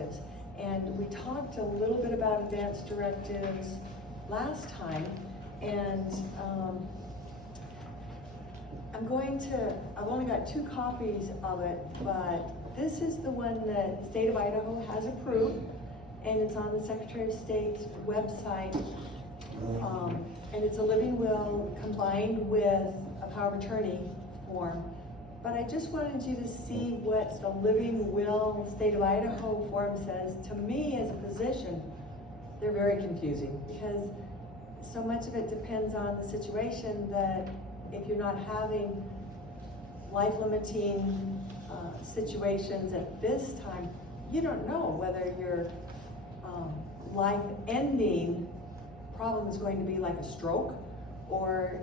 directives. And we talked a little bit about advanced directives last time, and I've only got 2 copies of it, but this is the one that the state of Idaho has approved, and it's on the Secretary of State's website. And it's a living will combined with a power of attorney form. But I just wanted you to see what the living will state of Idaho form says. To me as a physician, they're very confusing, because so much of it depends on the situation, that if you're not having life-limiting situations at this time, you don't know whether your life-ending problem is going to be like a stroke, or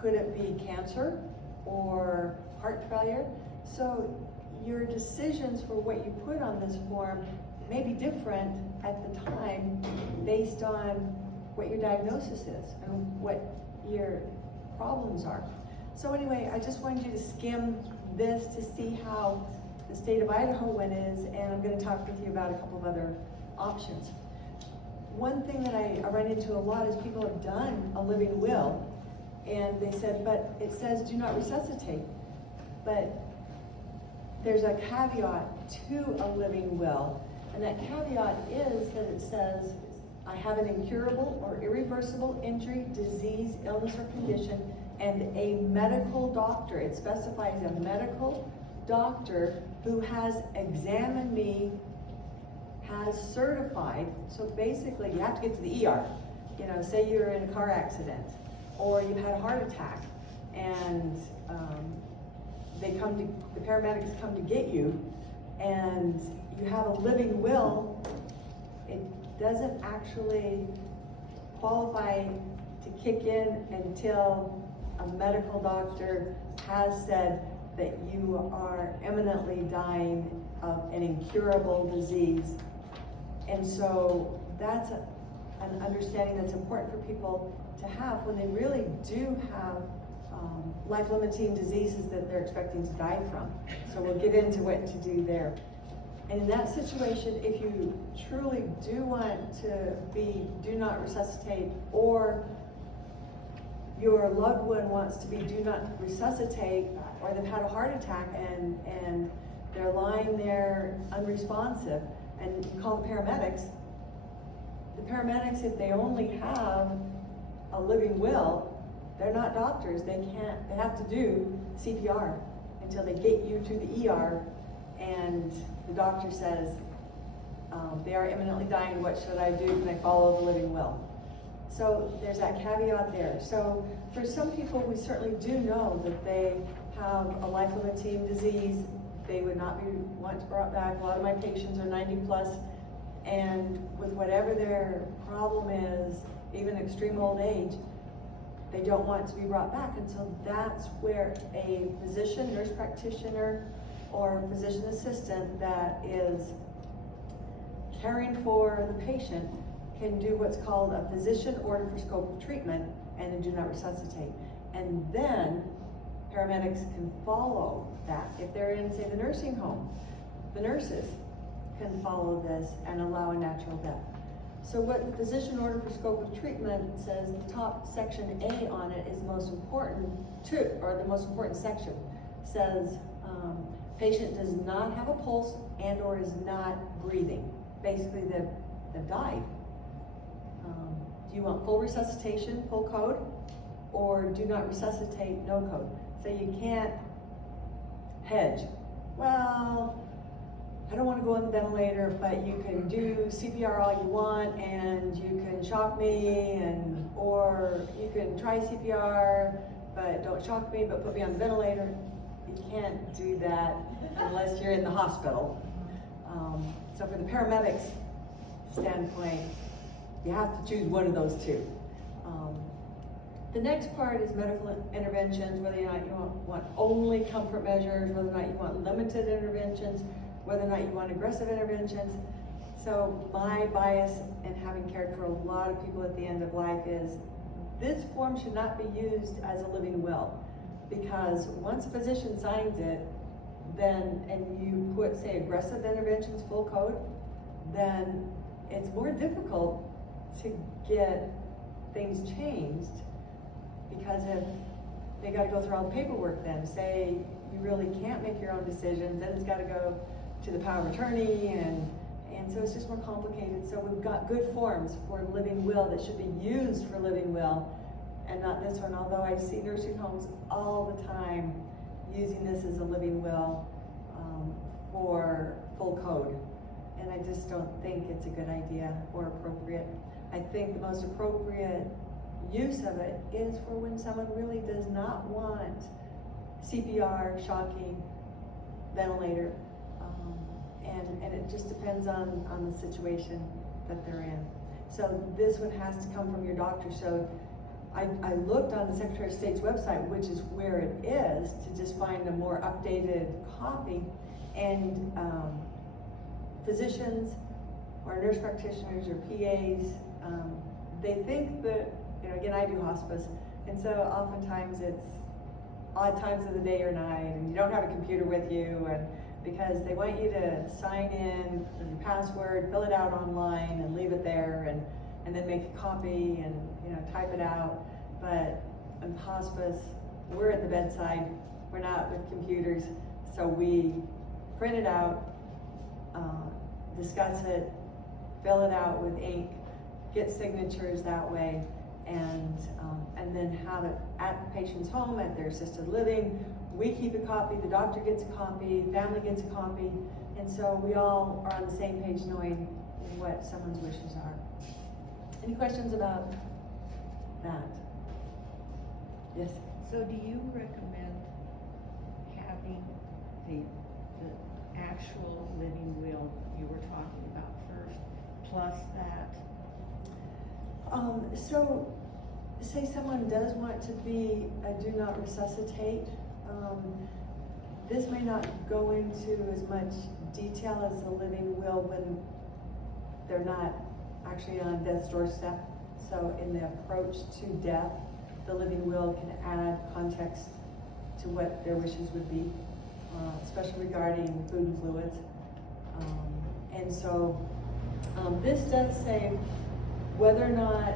could it be cancer or heart failure. So your decisions for what you put on this form may be different at the time based on what your diagnosis is and what your problems are. So anyway, I just wanted you to skim this to see how the state of Idaho one is, and I'm going to talk with you about a couple of other options. One thing that I run into a lot is people have done a living will, and they said, but it says do not resuscitate. But there's a caveat to a living will, and that caveat is that it says, I have an incurable or irreversible injury, disease, illness, or condition, and a medical doctor, it specifies a medical doctor who has examined me, has certified. So basically, you have to get to the ER. You know, say you're in a car accident, or you've had a heart attack, and the paramedics come to get you, and you have a living will. It doesn't actually qualify to kick in until a medical doctor has said that you are imminently dying of an incurable disease. And so that's an understanding that's important for people to have when they really do have life-limiting diseases that they're expecting to die from. So we'll get into what to do there. And in that situation, if you truly do want to be do not resuscitate, or your loved one wants to be do not resuscitate, or they've had a heart attack and they're lying there unresponsive, and you call the paramedics, if they only have a living will, they're not doctors. They have to do CPR until they get you to the ER, and the doctor says, they are imminently dying, what should I do? Can I follow the living will? So there's that caveat there. So for some people, we certainly do know that they have a life-limiting disease. They would not be want to brought back. A lot of my patients are 90 plus, and with whatever their problem is, even extreme old age, they don't want to be brought back. And so that's where a physician, nurse practitioner, or physician assistant that is caring for the patient can do what's called a physician order for scope of treatment and then do not resuscitate. And then paramedics can follow that. If they're in, say, the nursing home, the nurses can follow this and allow a natural death. So what the physician order for scope of treatment says, the top section A on it is the most important the most important section. Says patient does not have a pulse and or is not breathing. Basically, they've died. Do you want full resuscitation, full code, or do not resuscitate, no code? So you can't hedge. Well, I don't want to go on the ventilator, but you can do CPR all you want, and you can shock me, or you can try CPR, but don't shock me, but put me on the ventilator. You can't do that unless you're in the hospital. So for the paramedics standpoint, you have to choose one of those two. The next part is medical interventions, whether or not you want only comfort measures, whether or not you want limited interventions, whether or not you want aggressive interventions. So my bias in having cared for a lot of people at the end of life is this form should not be used as a living will, because once a physician signs it, and you put, say, aggressive interventions, full code, then it's more difficult to get things changed, because if they got to go through all the paperwork, then say you really can't make your own decisions, then it's got to go to the power of attorney, and so it's just more complicated. So we've got good forms for living will that should be used for living will, and not this one, although I see nursing homes all the time using this as a living will for full code. And I just don't think it's a good idea or appropriate. I think the most appropriate use of it is for when someone really does not want CPR, shocking, ventilator, and it just depends on the situation that they're in. So this one has to come from your doctor. So I looked on the Secretary of State's website, which is where it is, to just find a more updated copy, and physicians or nurse practitioners or PAs, they think that, again, I do hospice, and so oftentimes it's odd times of the day or night, and you don't have a computer with you, and because they want you to sign in with your password, fill it out online, and leave it there, and then make a copy and type it out. But in hospice, we're at the bedside, we're not with computers, so we print it out, discuss it, fill it out with ink, get signatures that way, and then have it at the patient's home, at their assisted living. We keep a copy, the doctor gets a copy, family gets a copy, and so we all are on the same page knowing what someone's wishes are. Any questions about that? Yes? So do you recommend having the actual living will you were talking about first, plus that? So, say someone does want to be a do not resuscitate, this may not go into as much detail as the living will when they're not actually on death's doorstep. So in the approach to death, the living will can add context to what their wishes would be, especially regarding food and fluids. And so this does say whether or not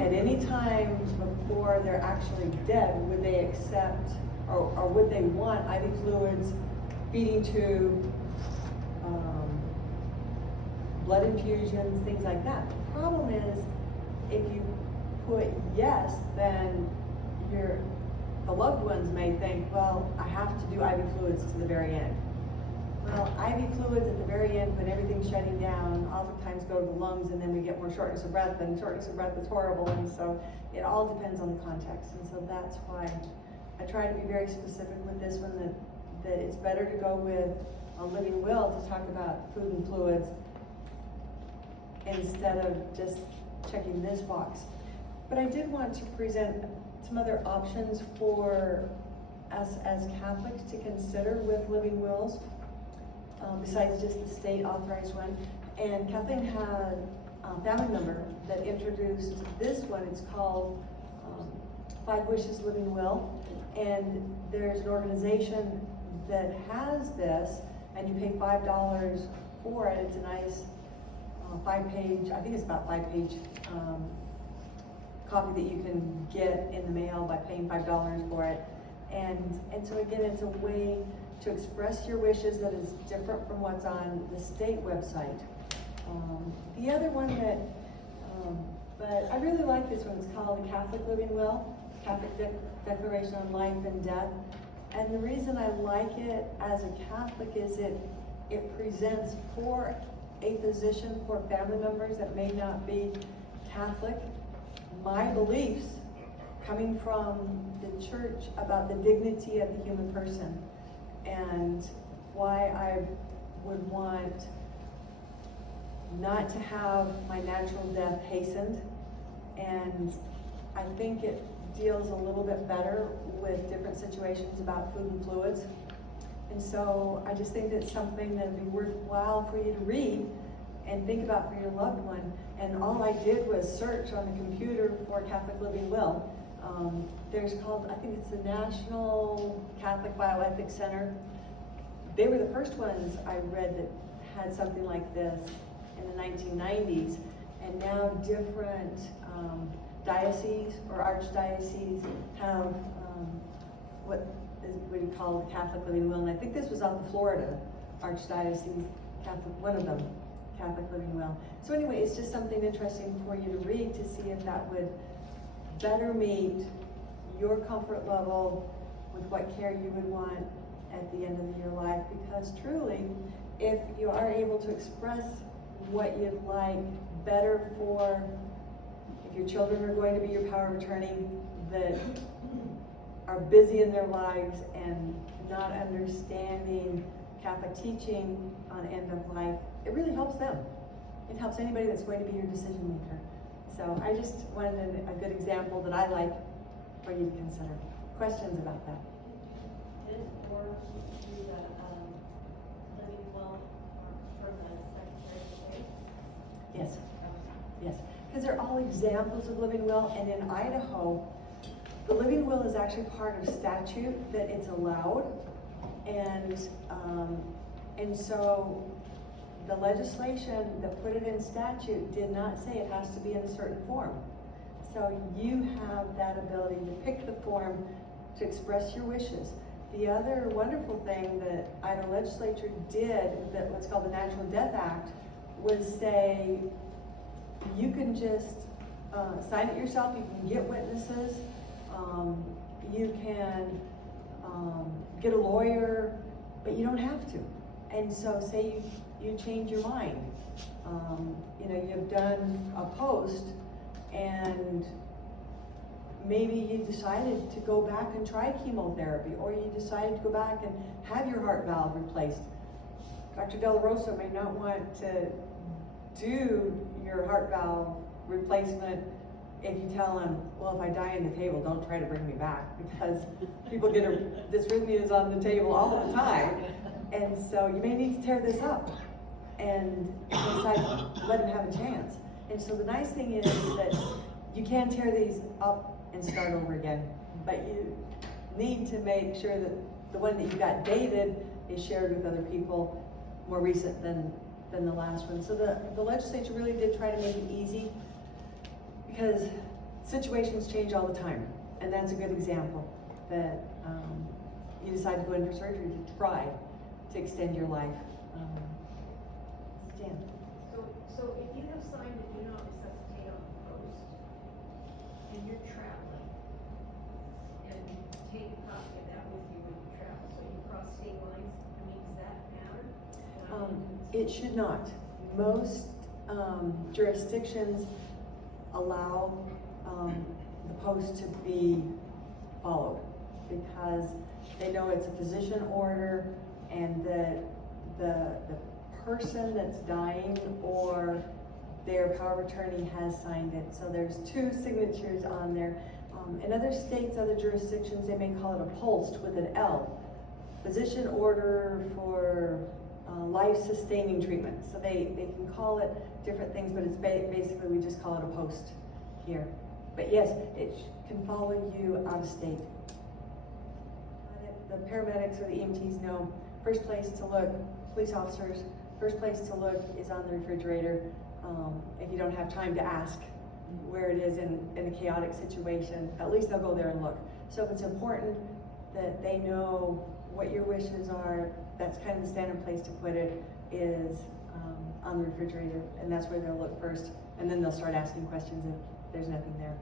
at any time before they're actually dead would they accept or would they want IV fluids, feeding tube, blood infusions, things like that. The problem is, if you put yes, then the loved ones may think, well, I have to do IV fluids to the very end. Well, IV fluids at the very end, when everything's shutting down, oftentimes go to the lungs, and then we get more shortness of breath, and shortness of breath is horrible, and so it all depends on the context. And so that's why I try to be very specific with this one, that it's better to go with a living will to talk about food and fluids instead of just checking this box. But I did want to present some other options for us as Catholics to consider with living wills, besides just the state authorized one. And Kathleen had a family member that introduced this one. It's called 5 Wishes Living Will. And there's an organization that has this, and you pay $5 for it. It's a nice 5-page, I think it's about 5-page copy that you can get in the mail by paying $5 for it. And so again, it's a way to express your wishes that is different from what's on the state website. The other one that, but I really like this one, it's called the Catholic Living Will, Catholic Declaration on Life and Death. And the reason I like it as a Catholic is it presents for a physician, for family members that may not be Catholic, my beliefs coming from the church about the dignity of the human person and why I would want not to have my natural death hastened. And I think it deals a little bit better with different situations about food and fluids. And so I just think that's something that would be worthwhile for you to read and think about for your loved one. And all I did was search on the computer for Catholic Living Will. There's called, I think it's the National Catholic Bioethics Center. They were the first ones I read that had something like this in the 1990s, and now different dioceses or archdioceses have what you call the Catholic Living Will, and I think this was out the Florida Archdiocese, Catholic, one of them, Catholic Living Will. So anyway, it's just something interesting for you to read to see if that would better meet your comfort level with what care you would want at the end of your life. Because truly, if you are able to express what you'd like better for, if your children are going to be your power of attorney, that are busy in their lives and not understanding Catholic teaching on end of life, it really helps them. It helps anybody that's going to be your decision maker. So I just wanted a good example that I like for you to consider. Questions about that? This or do the living will from the Secretary of State? Yes. Yes. Because they're all examples of living will, and in Idaho, the living will is actually part of statute that it's allowed, and so the legislation that put it in statute did not say it has to be in a certain form. So you have that ability to pick the form to express your wishes. The other wonderful thing that Idaho legislature did, that what's called the Natural Death Act, was say you can just sign it yourself, you can get witnesses, you can get a lawyer, but you don't have to. And so say you change your mind. You've done a post and maybe you decided to go back and try chemotherapy, or you decided to go back and have your heart valve replaced. Dr. Del Rosso may not want to do your heart valve replacement if you tell him, well, if I die on the table, don't try to bring me back, because people get dysrhythmias on the table all the time. And so you may need to tear this up and decide, let him have a chance. And so the nice thing is that you can tear these up and start over again, but you need to make sure that the one that you got dated is shared with other people, more recent than the last one. So the legislature really did try to make it easy, because situations change all the time, and that's a good example that you decide to go in for surgery to try to extend your life. Jan. So if you have signed a do not resuscitate on the post, and you're traveling, and you take a copy of that with you when you travel, so you cross state lines, does that matter? It should not. Most jurisdictions allow the post to be followed, because they know it's a physician order, and that the person that's dying or their power of attorney has signed it. So there's 2 signatures on there. In other states, other jurisdictions, they may call it a post with an L. Physician order for life-sustaining treatment. So they can call it different things, but it's basically, we just call it a post here. But yes, it can follow you out of state. The paramedics or the EMTs know, first place to look, police officers, first place to look is on the refrigerator. If you don't have time to ask where it is in a chaotic situation, at least they'll go there and look. So if it's important that they know what your wishes are, that's kind of the standard place to put it, is on the refrigerator, and that's where they'll look first, and then they'll start asking questions if there's nothing there.